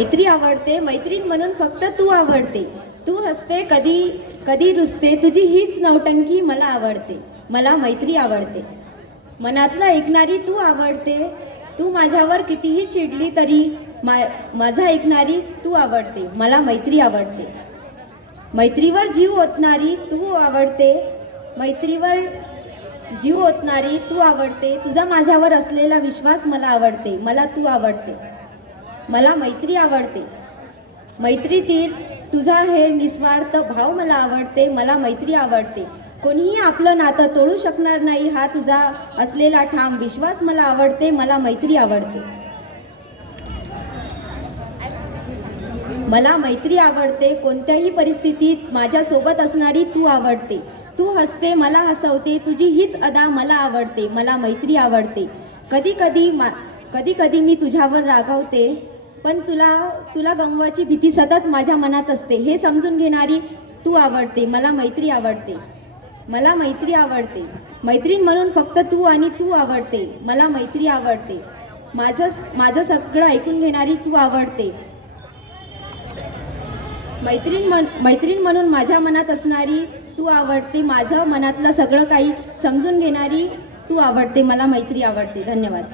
मैत्री आवडते मैत्रीण म्हणून फक्त तू आवडते. तू हसते कधी कधी रुसते तुझी हीच नवटंकी मला आवडते. मला मैत्री आवडते. मनातलं ऐकणारी तू आवडते. तू माझ्यावर कितीही चिडली तरी मा माझा ऐकणारी तू आवडते. मला मैत्री आवडते. मैत्रीवर जीव ओतणारी तू आवडते. मैत्रीवर जीव ओतणारी तू आवडते. तुझा माझ्यावर असलेला विश्वास मला आवडते. मला तू आवडते. मला मैत्री आवडते. मैत्रीतील तुझा हे निस्वार्थ भाव मला आवडते मला मैत्री आवडते. कोणीही आपलं नातं तोडू शकणार नाही हा तुझा असलेला ठाम विश्वास मला आवडते मला मैत्री आवडते. मला मैत्री आवडते कोणत्याही परिस्थितीत माझ्यासोबत असणारी तू आवडते. तू हसते मला हसवते तुझी हीच अदा मला आवडते मला मैत्री आवडते. कधी कधी मा कधी कधी मी तुझ्यावर रागावते पण तुला तुला गमवाची भीती सतत माझ्या मनात असते. हे समजून घेणारी तू आवडते. मला मैत्री आवडते. मला मैत्री आवडते. मैत्रीण म्हणून फक्त तू आणि तू आवडते. मला मैत्री आवडते. माझं माझं सगळं ऐकून घेणारी तू आवडते. मैत्रीण म्हण मैत्रीण म्हणून माझ्या मनात असणारी तू आवडते. माझ्या मनातलं सगळं काही समजून घेणारी तू आवडते. मला मैत्री आवडते. धन्यवाद.